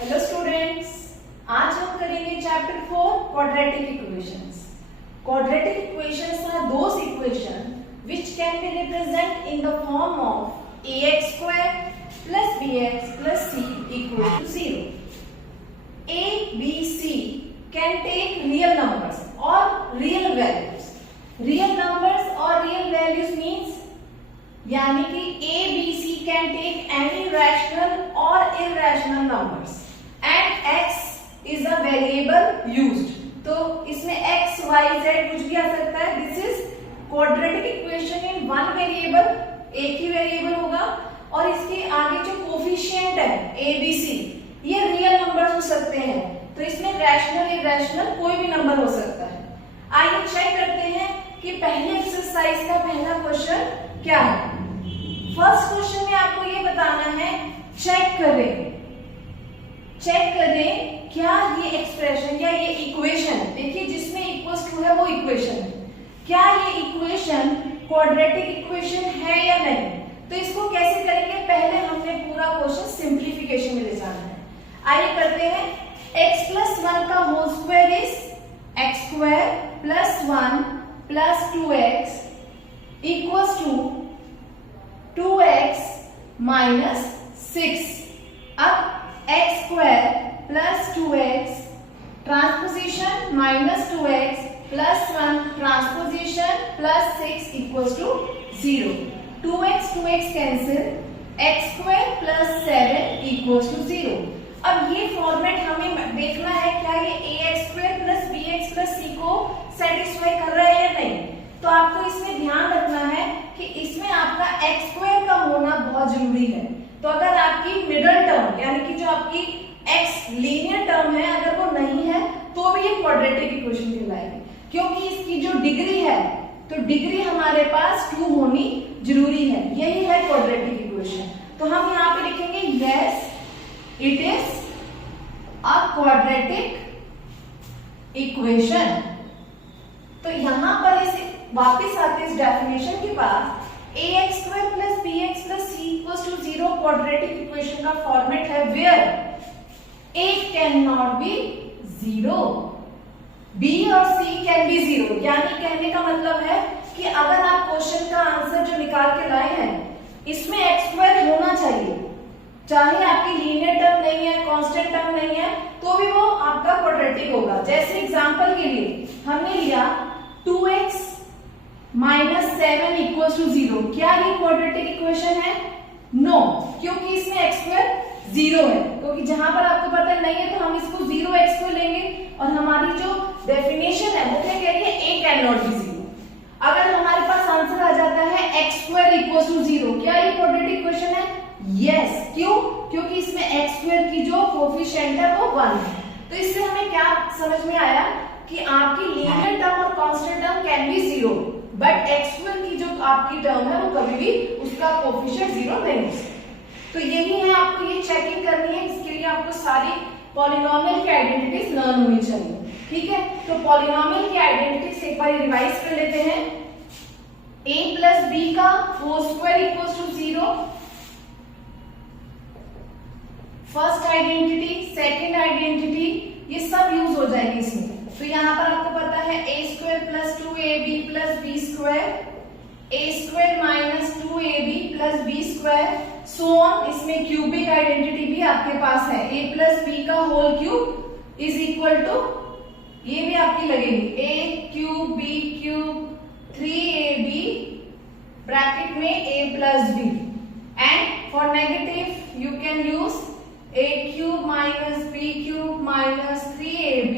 Hello students, आज हम करेंगे chapter 4 quadratic equations. Quadratic equations are those equation which can be represented in the form of ax square plus bx plus c equal to 0. A, B, C can take real numbers or real values. Real numbers or real values means यानी कि A, B, C can take any rational or irrational numbers and x is a variable used. तो इसमें x, y, z कुछ भी आ सकता है. This is quadratic equation in one variable, एक ही variable होगा और इसके आगे जो कोफिशिएंट है A, B, C ये रियल नंबर हो सकते हैं. तो इसमें रैशनल इरैशनल कोई भी नंबर हो सकता है. आइए चेक करते हैं कि पहले एक्सरसाइज का पहला क्वेश्चन क्या है. फर्स्ट क्वेश्चन में आपको ये बताना है, चेक करें क्या ये एक्सप्रेशन या ये इक्वेशन, देखिए जिसमें इक्वल्स टू है वो इक्वेशन है, क्या ये इक्वेशन क्वाड्रेटिक इक्वेशन है या नहीं. तो इसको कैसे करेंगे, पहले हमने पूरा क्वेश्चन सिंप्लीफिकेशन में ले जाना है. आइए करते हैं. x प्लस 1 का whole square is x square plus 1 plus 2x equals to 2x minus 6. अब x square plus 2x transposition minus 2x plus 1 transposition plus 6 equals to 0. 2x cancel, x square plus 7 equals to 0. अब ये format हमें देखना है क्या ये ax square plus bx plus c को satisfy कर रहा है या नहीं. तो आपको इसमें ध्यान रखना है कि इसमें आपका x स्क्वायर का होना बहुत जरूरी है. तो अगर आपकी मिडल टर्म यानी कि जो आपकी x लीनियर टर्म है अगर वो नहीं है तो भी ये क्वाड्रेटिक इक्वेशन कहलाएगी, क्योंकि इसकी जो डिग्री है तो डिग्री हमारे पास 2 होनी जरूरी है. यही है क्वाड्रेटिक इक्वेशन. तो हम यहाँ पे लिखेंगे yes it is a quadratic equation. तो यहां पर इसे वापस आते इस डेफिनेशन के पास ax square plus bx plus c equals to 0 quadratic equation का फॉर्मेट है where a can not be 0, b और c कैन बी 0. यानी कहने का मतलब है कि अगर आप क्वेश्चन का आंसर जो निकाल के लाए हैं इसमें x स्क्वायर होना चाहिए, चाहे आपकी लीनियर टर्म नहीं है, कांस्टेंट टर्म नहीं है, तो भी वो आपका क्वाड्रेटिक होगा. जैसे एग्जांपल के लिए हमने लिया 2x माइनस 7 इक्वल्स टू 0. क्या ये क्वाड्रेटिक इक्वेशन है? नो, क्योंकि इसमें x स्क्वायर 0 है. क्योंकि जहां पर आपको पता नहीं है तो हम इसको 0x को लेंगे और हमारी जो डेफिनेशन है वो क्या कह रही है, a कैन नॉट बी 0. अगर हमारे पास आंसर आ जाता है x स्क्वायर इक्वल्स टू 0, क्या ये क्वाड्रेटिक इक्वेशन है? यस. क्यों? क्योंकि इसमें x स्क्वायर की जो कोफिशिएंट है वो 1 है. तो इससे हमें क्या समझ में आया कि आपकी लीनियर टर्म और constant term can be 0, but x square की जो आपकी टर्म है वो कभी भी उसका कोफिशिएंट 0 नहीं हो सकता. तो यही है, आपको ये चेकिंग करनी है. इसके लिए आपको सारी पॉलिनोमियल की आइडेंटिटीज लर्न होनी चाहिए. ठीक है, तो पॉलिनोमियल की आइडेंटिटीज एक बार रिवाइज कर लेते हैं. a प्लस b का whole square equals to 0, first identity, second identity, ये सब यूज हो जाएगी इसमें. तो यहाँ पर आपको पता है a square plus 2ab plus b square, a square minus 2ab plus b square, so on. इसमें क्यूबिक आइडेंटिटी भी आपके पास है, a प्लस b का whole cube is equal to, ये भी आपकी लगेगी a cube b cube 3ab bracket में a plus b, and for negative you can use a cube minus b cube minus 3ab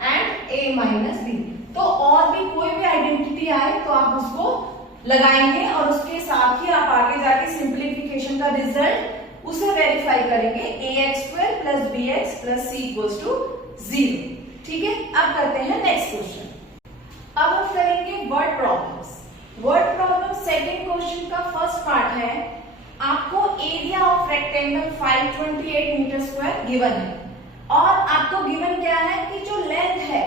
and a minus b. तो और भी कोई भी आइडेंटिटी आए तो आप उसको लगाएंगे और उसके साथ ही आप आगे जाके सिंप्लीफिकेशन का रिजल्ट उसे वेरीफाई करेंगे. ax square plus bx plus c equals to 0. ठीक है, अब करते हैं नेक्स्ट क्वेश्चन. अब हम करेंगे word problems. Word problem second question का फर्स्ट पार्ट है. आपको area of rectangle 528 metre square given है और आपको गिवन क्या है कि जो लेंथ है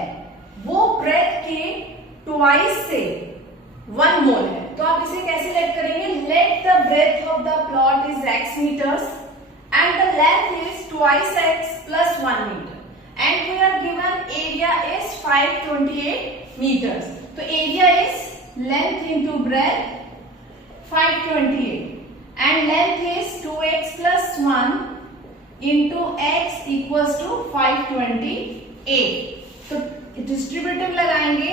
वो ब्रेथ के ट्वाइस से 1 मोल है. तो आप इसे कैसे लेट करेंगे, let the breadth of the plot is x metres and the length is twice x plus 1 meter and we are given area is 528 meters. तो area is length into breadth 528 and length is 2x plus 1 into x equals to 528. तो distributive लगाएंगे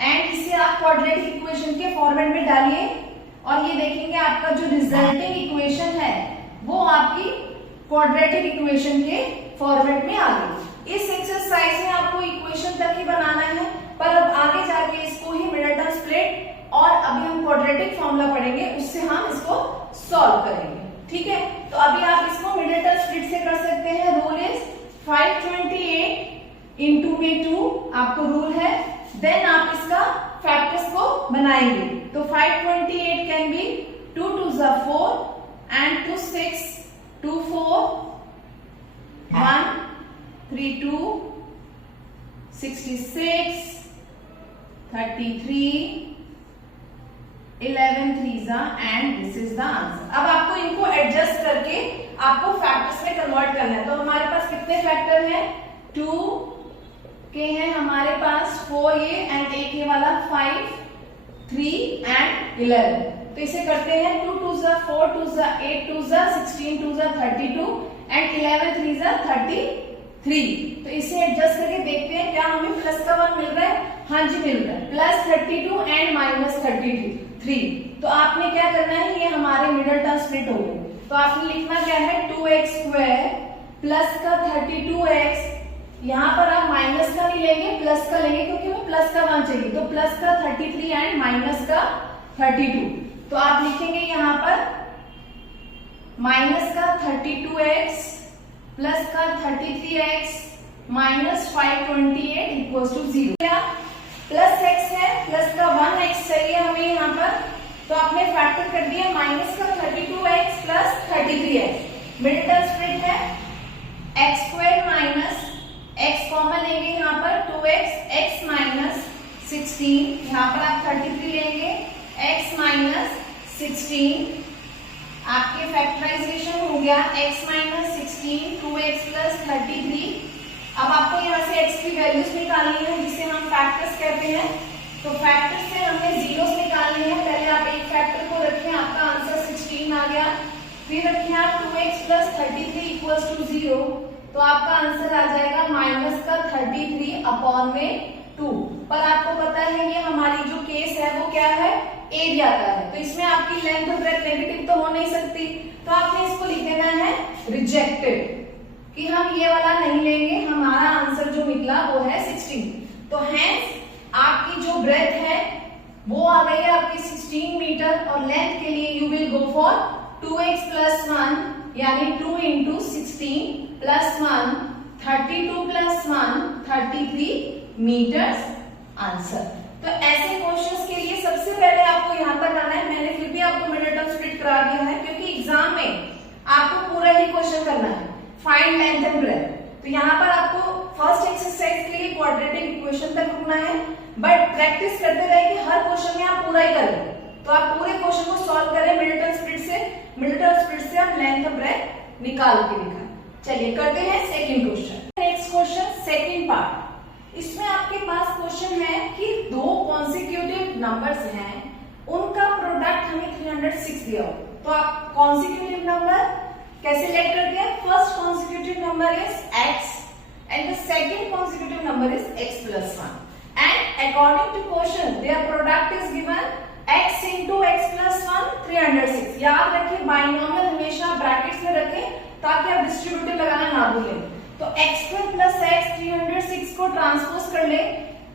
and इसे आप quadratic equation के format में डालिए और ये देखेंगे आपका जो रिजल्टिंग इक्वेशन है वो आपकी क्वाड्रेटिक इक्वेशन के फॉर्मेट में आ गई। इस एक्सरसाइज में आपको इक्वेशन तक ही बनाना है, पर अब आगे जाके इसको ही मिडल टर्म स्प्लिट और अभी हम क्वाड्रेटिक फॉर्मूला पढ़ेंगे, उससे हम इसको सॉल्व करेंगे। ठीक है, तो अभी आप इसको मिडल टर्म स्प्लिट से कर सकते हैं। रूल इज 528 इंटू में 2 आपको रूल है, देन आप इसका फैक्टर्स को बनाएंगे। तो 528 कैन बी 2 2 जा 4 and 2 6 2 4 1 3 2 66 33 11 3 जा and this is the answer. अब आपको इनको एडजस्ट करके आपको फैक्टर्स में कन्वर्ट करना है। तो हमारे पास कितने फैक्टर हैं? 2 के हैं हमारे पास 4 ये एंड एक ये वाला 5 3 एंड 11। तो इसे करते हैं 2 2 जा 4 2 जा 8 2 जा 16 2 जा 32 एंड 11 3 जा 33। तो इसे एडजस्ट करके देखते हैं क्या हमें प्लस का 1 मिल रहा है। हाँ जी मिल रहा है, प्लस 32 एंड माइनस 33। तो आपने क्या करना है, ये हमारे मिडल टर्म स्प्लिट हो गए। तो आपने लिखना क्या है 2x स्क्वायर प्लस का 32x, यहाँ पर आप माइनस का नहीं लेंगे प्लस का लेंगे क्योंकि हमें प्लस का 1 चाहिए। तो प्लस का 33 एंड माइनस का 32। तो आप लिखेंगे यहाँ पर माइनस का 32x प्लस का 33x minus 528 equals to 0। Plus x है, प्लस का 1x चाहिए हमें यहाँ पर, तो आपने फैक्टर कर दिया माइनस का 32x plus 33x। Middle term split है x square minus x common लेंगे यहाँ पर 2x x माइनस 16, यहाँ पर आप 33 लेंगे x माइनस 16, आपके फैक्टराइजेशन हो गया x माइनस 16 2x प्लस 33। अब आपको यहाँ से x की वैल्यूज निकालनी है जिसे हम फैक्टर्स कहते हैं। तो फैक्टर्स से हमने जीरोस निकालने हैं। पहले आप एक फैक्टर को रखें, आपका आंसर 16 आ गया। फिर रखें आप 2x प्लस 33 इक्वल्स टू 0, तो आपका आंसर आ जाएगा माइनस का 33 अपॉन में 2। पर आपको पता है ये हमारी जो केस है वो क्या है, एरिया का है, तो इसमें आपकी लेंथ और ब्रेथ नेगेटिव तो हो नहीं सकती। तो आपने इसको लिख देना है रिजेक्टेड, कि हम ये वाला नहीं लेंगे, हमारा आंसर जो निकला वो है 16। तो हेंस आपकी जो ब्रेथ है वो आ गई है आपकी 16 मीटर और लेंथ के लिए you will go for 2x plus 1 यानी 2 into 16 plus 1 32 plus 1 33 metres answer. तो ऐसे क्वेश्चंस के लिए सबसे पहले आपको यहाँ तक आना है। मैंने फिर भी आपको मिडल टर्म स्प्लिट करा दिया है क्योंकि एग्जाम में आपको पूरा ही क्वेश्चन करना है, फाइंड लेंथ एंड ब्रेथ। तो यहाँ पर आपको फर्स्ट एक्सरसाइज के लिए क्वाड्रेटिक इक्वेशन तक रुकना है, बट प्रैक्टिस करते रहे कि हर क्वेश्चन में आप पूरा ही करें। तो आप पूरे क्वेश्चन को सॉल्व करें मिडल टर्म स्प्लिट से। मिडल टर्म स्प्लिट से आप लेंथ और ब्रेथ निकाल के दिखाएं। चलिए करते हैं second question. Next question second part. इसमें आपके पास क्वेश्चन है कि दो कॉन्सिक्यूटिव नंबर्स हैं, उनका प्रोडक्ट हमें 306 दिया हो। तो आप कॉन्सिक्यूटिव नंबर कैसे लेट करते हैं? First consecutive number is x and the second consecutive number is x plus 1 and according to question their product is given x into x plus 1 306। याद रखिए बाइनोमियल हमेशा ब्रैकेट्स में रखें ताकि आप डिस्ट्रीब्यूटिव लगाना ना भूलें। तो x2 plus x 306 को ट्रांसपोज कर ले।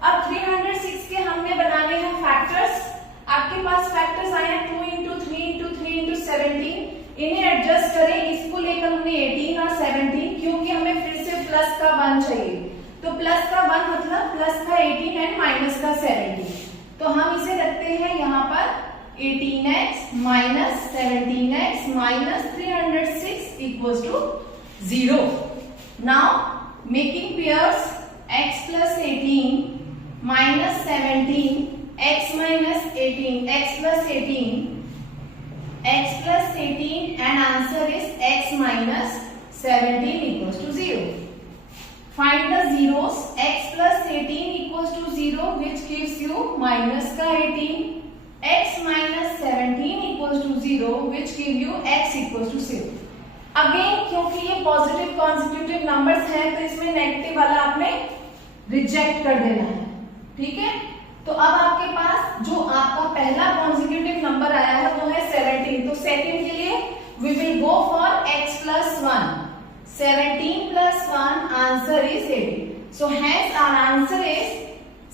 अब 306 के हमने बनाने हैं फैक्टर्स। आपके पास फैक्टर्स आए हैं 2 into 3 into 3 into 17। इन्हें एडजस्ट करें, इसको लेकर हमने 18 और 17 क्योंकि हमें फिर से प्लस का 1 चाहिए। तो प्लस का 1 मतलब प्लस का 18 एंड माइनस का 17। तो हम इसे रखते हैं यहाँ पर 18x minus 17x minus 306 equals to 0। Now making pairs x plus 18 minus 17 x minus 18 x plus 18 x plus 18 and answer is x minus 17 equals to 0. Find the zeros. X plus 18 equals to 0 which gives you minus का 18. X minus 17 equals to 0 which give you x equals to 0. Again क्योंकि ये positive consecutive numbers हैं तो इसमें negative वाला आपने reject कर देना है, ठीक है। तो अब आपके पास जो आपका पहला कॉन्सेक्यूटिव नंबर आया है वो है 17, तो सेकंड के लिए we will go for x plus 1. 17 plus 1 answer is 18. So hence our answer is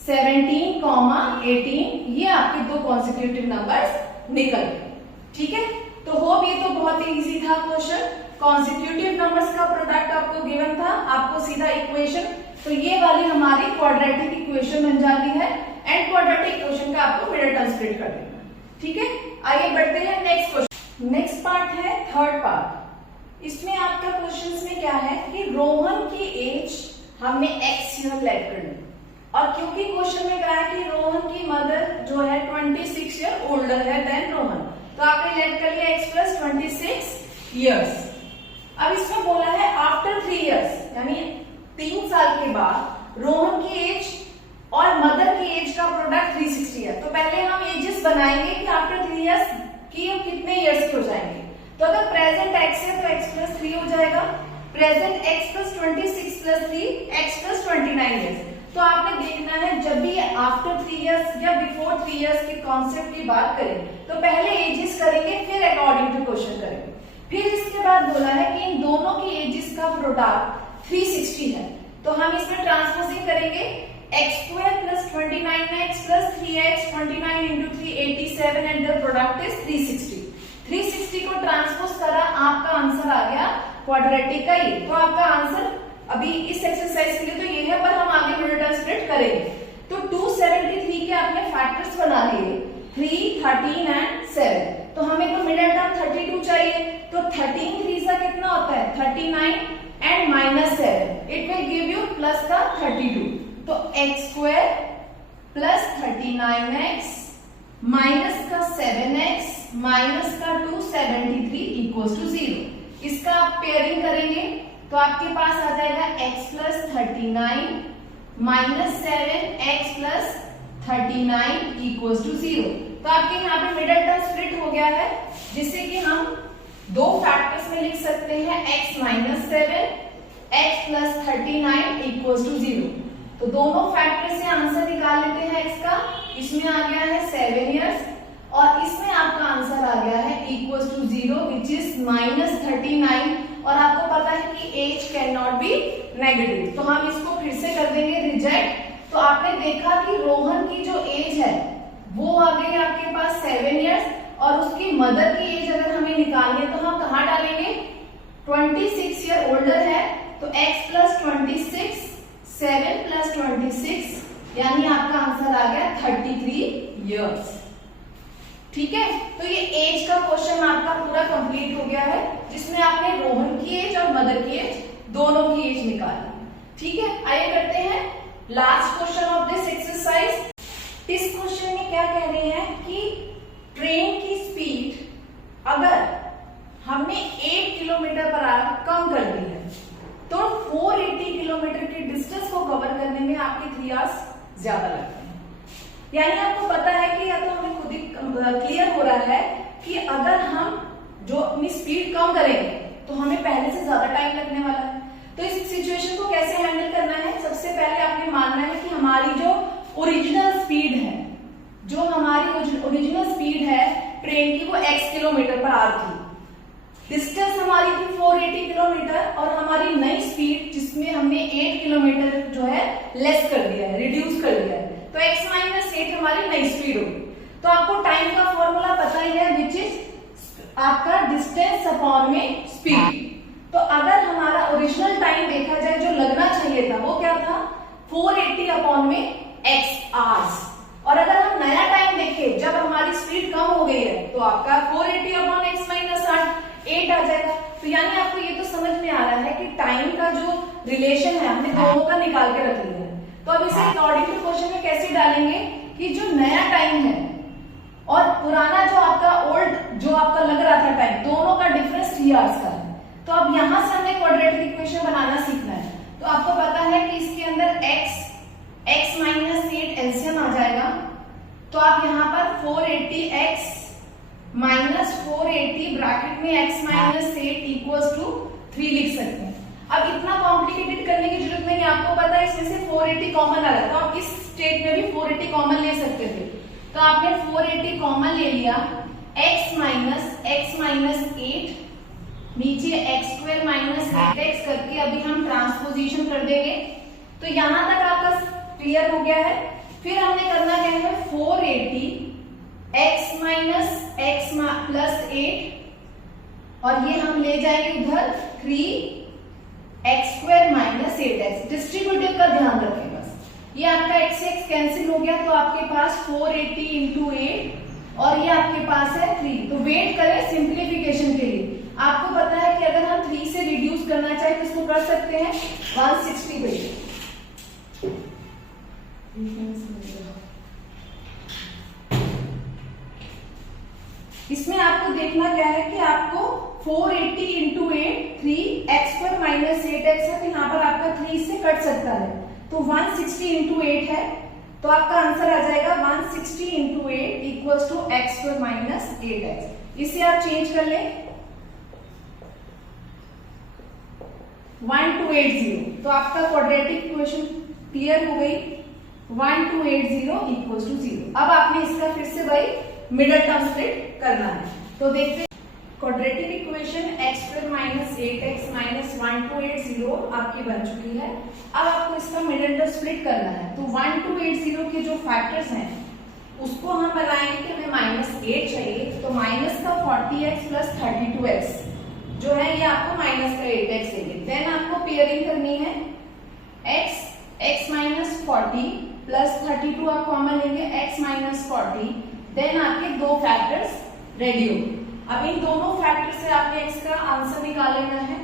17, 18. ये आपके दो कॉन्सेक्यूटिव नंबर्स निकल गए, ठीक है। तो होप ये तो बहुत ही इजी था क्वेश्चन। कॉन्सेक्यूटिव नंबर्स का प्रोडक्ट आपको गिवन था, आपको सीधा इक्वेशन, तो ये वाली हमारी क्वाड्रेटिक इक्वेशन बन जाती है एंड क्वाड्रेटिक इक्वेशन का आपको मिडल टर्म स्प्लिट कर देना, ठीक है। आइए बढ़ते हैं नेक्स्ट क्वेश्चन। नेक्स्ट पार्ट है थर्ड पार्ट। इसमें आपका क्वेश्चन में क्या है कि रोहन की एज हमने x ईयर लेट करनी, और क्योंकि क्वेश्चन में कहा है कि रोहन की मदर जो है 26 ईयर ओल्डर है देन रोहन, तो आपने लेट कर लिया x plus 26 years। अब इसमें बोला है आफ्टर 3 years, यानी 3 साल के बाद रोहन की एज और मदर की एज का प्रोडक्ट 360 है। तो पहले हम एजेस बनाएंगे कि आफ्टर 3 years की कितने इयर्स के हो जाएंगे। तो अगर प्रेजेंट x है तो x plus 3 हो जाएगा, present x plus 26 plus 3 x plus 29 years। तो आपने देखना है जब भी आफ्टर 3 years या बिफोर 3 years के कॉन्सेप्ट की बात करें तो पहले एजेस करेंगे फिर अकॉर्डिंग टू क्वेश्चन करेंगे। फिर इसके बाद बोला है कि इन दोनों की एजेस का प्रोडक्ट 360 है, तो हम इसमें ट्रांसपोजिंग करेंगे x square plus 29x plus 3x 29 into 3 87 and the product is 360। 360 को ट्रांसपोज करा, आपका आंसर आ गया क्वाड्रेटिक का ही। तो आपका आंसर अभी इस एक्सरसाइज के लिए तो ये है, पर हम आगे मिडल टर्म स्प्लिट करेंगे। तो 273 के आपने फैक्टर्स बना लिए 3, 13 एंड 7, तो हमें तो मिडल टर्म 32 चाहिए। तो 13 3 सा कितना होता है 39 and minus 7, it will give you plus का 32। तो x square plus 39x minus का 7x माइनस का 273 इक्वल्स टू 0। इसका आप पेयरिंग करेंगे तो आपके पास आ जाएगा x plus 39 minus 7x plus 39 equals to 0। तो आपके यहाँ पे मिडल टर्म स्प्लिट हो गया है, जिससे कि हम दो फैक्टर्स में लिख सकते हैं x minus 7 x plus 39 equals to 0। तो दोनों फैक्टर से आंसर निकाल लेते हैं x का। इसमें आ गया है 7 इयर्स और इसमें आपका आंसर आ गया है equals to 0 which is minus 39। और आपको पता है कि age can not be negative, तो हम इसको फिर से कर देंगे रिजेक्ट। तो आपने देखा कि रोहन की जो एज है वो आ गई आपके पास 7 इयर्स और उसकी मदर की एज अगर हमें निकालनी है तो हम कहाँ डालेंगे 26 ईयर ओल्डर है, तो x प्लस 26 7 प्लस 26 यानी आपका आंसर आ गया 33 इयर्स। ठीक है, तो ये एज का क्वेश्चन आपका पूरा कंप्लीट हो गया है, जिसमें आपने रोहन की एज और मदर की एज दोनों की एज निकाली। ठीक है, आइए करते हैं last question of this exercise. इस क्वेश्चन में क्या कह रहे हैं कि ट्रेन की स्पीड अगर हमने 8 किलोमीटर पर आवर कम कर दी है तो 480 किलोमीटर के डिस्टेंस को कवर करने में आपके 3 आवर्स ज्यादा लगते हैं। यानी आपको पता है कि या तो हमें खुद ही क्लियर हो रहा है कि अगर हम जो अपनी स्पीड कम करेंगे तो हमें पहले से ज्यादा टाइम लगने वाला है। तो इस सिचुएशन को कैसे हैंडल करना है, सबसे पहले आपने मानना है कि हमारी जो ओरिजिनल स्पीड है, जो हमारी ओरिजिनल स्पीड है ट्रेन की वो x किलोमीटर पर आवर थी, डिस्टेंस हमारी थी 480 किलोमीटर और हमारी नई स्पीड जिसमें हमने 8 किलोमीटर जो है लेस कर दिया है, रिड्यूस कर दिया है, तो x माइनस 8 हमारी नई स्पीड होगी। तो आपको टाइम का फॉर्मूला पता ही है विच इज आपका डिस्टेंस अपॉन में स्पीड। तो अगर हमारा ओरिजिनल टाइम देखा जाए जो लगना चाहिए था वो क्या था 480 अपॉन में x आवर्स, और अगर हम नया टाइम देखें जब हमारी स्पीड कम हो गई है तो आपका 480 अपॉन x माइनस 8 आ जाएगा। तो यानी आपको ये तो समझ में आ रहा है कि टाइम का जो रिलेशन है हमने दोनों का निकाल के रख लिया है। तो अब इसे अकॉर्डिंग टू क्वेश्चन में कैसे डालेंगे कि जो नया टाइम है और पुराना जो आपका ओल्ड जो आपका लग रहा था टाइम, दोनों का डिफरेंस 3 आवर्स का है। तो अब यहां से हमें क्वाड्रेटिक इक्वेशन बनाना सीखना है। तो आपको पता है कि इसके अंदर x माइनस 8 एलसीएम आ जाएगा, तो आप यहाँ पर 480x माइनस 480 ब्रैकेट में x माइनस 8 इक्वल्स टू 3 लिख सकते हैं। अब इतना कॉम्प्लिकेटेड करने की जरूरत नहीं, आपको पता है इसमें से 480 कॉमन आ रहा है, तो आप इस स्टेट में भी 480 कॉमन ले सकते थे। तो आपने 480 कॉमन ले लिया, x माइनस 8 नीचे x स्क्वायर माइनस 8x करके अभी हम ट्रांसपोजिशन कर देंगे। तो यहां तक आपका क्लियर हो गया है। फिर हमने करना क्या है, 480 x माइनस x प्लस 8 और ये हम ले जाएंगे उधर 3x square minus 8x। Distributive का ध्यान रखें बस। ये आपका x से x कैंसिल हो गया, तो आपके पास 480 इंटू 8 और ये आपके पास है 3। तो वेट करें सिंप्लीफिकेशन के लिए। आपको पता है कि अगर हम 3 से रिड्यूस करना चाहे तो इसको कर सकते हैं 160 पे। इसमें आपको देखना क्या है कि आपको 480 into 8 3x square minus 8x है, तो यहाँ पर आपका 3 से कट सकता है, तो 160 इंटू 8 है, तो आपका आंसर आ जाएगा 160 into 8 equals to x square minus 8x। इसे आप चेंज कर लें 1280, तो आपका क्वाड्रेटिक इक्वेशन क्लियर हो गई। 1280 इक्वल्स टू 0। अब आपने इसका फिर से भाई मिडल टर्म स्प्लिट करना है। तो देखते हैं quadratic equation x square minus 8x minus 1280 आपकी बन चुकी है। अब आपको इसका मिडल टर्म स्प्लिट करना है। तो 1280 के जो फैक्टर्स हैं उसको हम बनाएंगे कि हमें -8 चाहिए, तो माइनस का 40x प्लस 32x जो है ये आपको माइनस का 8x लेंगे। देन आपको पेयरिंग करनी है, x माइनस 40 प्लस 32 आप कॉमन लेंगे, x माइनस 40, देन आपके दो फैक्टर्स रेडी हो। अब इन दोनों फैक्टर से आपने x का आंसर निकाल लेना है,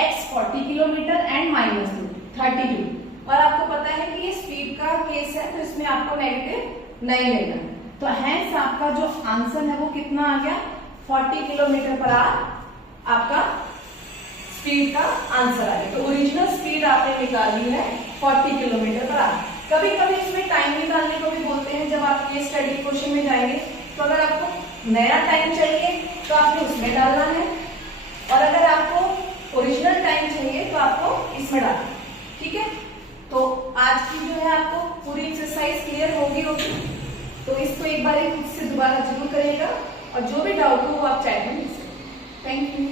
x 40 किलोमीटर एंड माइनस 32। और आपको पता है कि ये स्पीड का केस है, तो इसमें आपको नेगेटिव नहीं लेना। तो हेंस आपका जो आंसर है वो कितना आ गया, 40 किलोमीटर पर आवर आपका स्पीड का आंसर आएगा। तो ओरिजिनल स्पीड आपने निकाली है 40 किलोमीटर पर आवर। कभी कभी इसमें टाइम निकालने को भी बोलते हैं, जब आप केस स्टडी क्वेश्चन में जाएंगे तो अगर आपको नया टाइम चाहिए तो आपने उसमें डालना है, और अगर आपको ओरिजिनल टाइम चाहिए तो आपको इसमें डालना है। ठीक है, तो आज की जो है आपको पूरी एक्सरसाइज क्लियर होगी। तो इसको एक बार खुद से दोबारा जरूर करिएगा, और जो भी डाउट हो वो आप चैट में पूछ सकते हैं। Thank you.